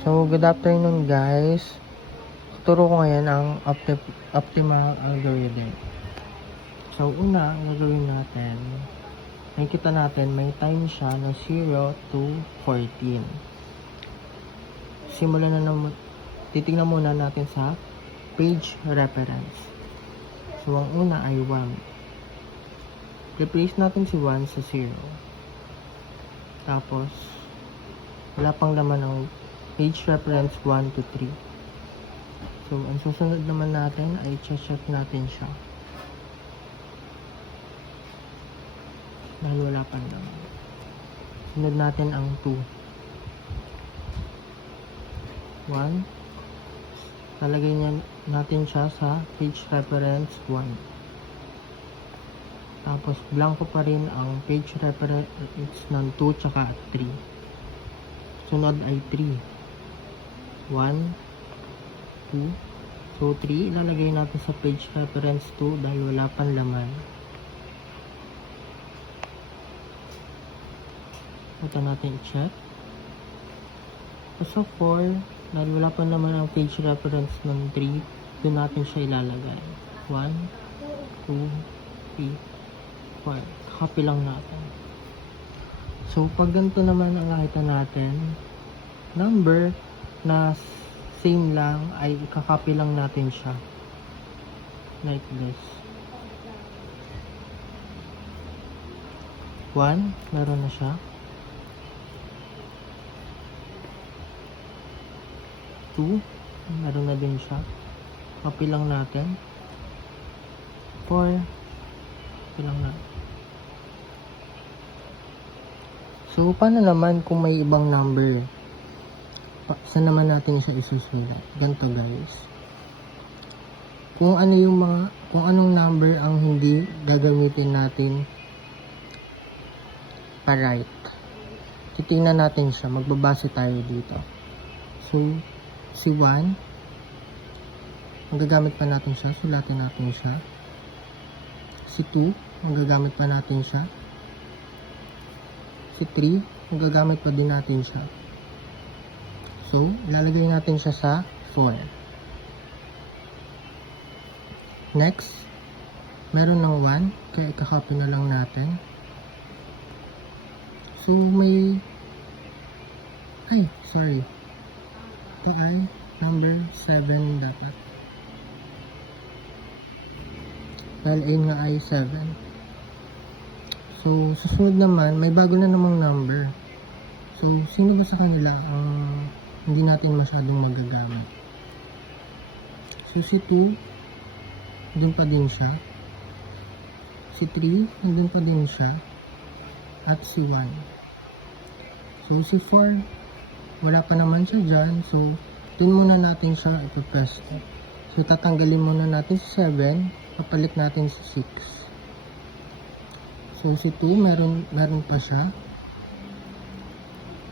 So, good afternoon guys. Tuturo ko ngayon ang optimal algorithm. So, una, ang gagawin natin, nakikita natin may time siya na 0 to 14. Simulan na titignan muna natin sa page reference. So, ang una ay 1. Replace natin si 1 sa 0. Tapos, wala pang laman ng page reference 1 to 3. So, ang susunod naman natin ay check natin siya. Dahil wala pang laman. Sunod natin ang 2. 1. Lalagay natin siya sa page reference 1. Tapos, blanco pa rin ang page reference ng 2 tsaka 3. Sunod ay 3. 1, 2. So, 3, ilalagay natin sa page reference 2 dahil wala pang laman. Ito natin i-check. So, 4, dahil wala pang laman ang page reference ng 3, doon natin siya ilalagay. 1, 2, 3, 4. Copy lang natin. So, pag ganito naman ang nakita natin, number na same lang ay ikakopy lang natin siya like this. 1, meron na siya. 2, meron na din siya. Copy lang natin. 4, copy lang natin. So, paano naman kung may ibang number? Saan naman natin siya isusulat? Ganito guys. Kung anong number ang hindi gagamitin natin pa-right. Titingnan natin siya. Magbabase tayo dito. So, si 1, magagamit pa natin siya. Sulatin natin siya. Si 2, magagamit pa natin siya. Si 3, magagamit pa din natin siya. So, ilalagay natin siya sa 4. Next, meron ng 1, kaya ikakopy na lang natin. So, ito ay number 7 dapat. Dahil A nga ay 7. So, susunod naman, may bago na namang number. So, sino ba sa kanila ang hindi natin masyadong magagamit? So, si 2, doon pa din siya. Si 3, doon pa din siya. At si 1. So, si 4, wala pa naman siya dyan. So, doon muna natin siya ipapesto. So, tatanggalin muna natin si 7, papalit natin si 6. So, si 2, meron pa siya.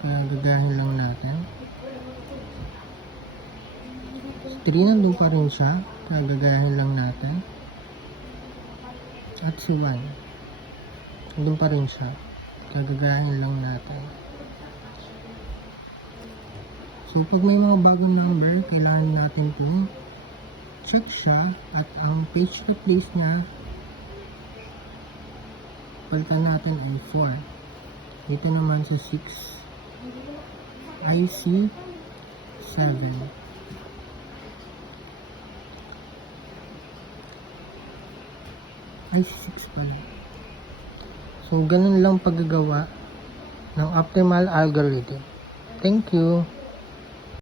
Kaya gagahin lang natin. 3, nandun pa rin siya. Kaya gagahin lang natin. At si 1, nandun pa rin siya. Kaya gagahin lang natin. So, pag may mga bagong number, kailangan natin itong check siya. At ang page replace na palitan natin ay 4. Dito naman sa 6 ay si 7. Ay, 6 pala. So, ganun lang paggagawa ng optimal algorithm. Thank you.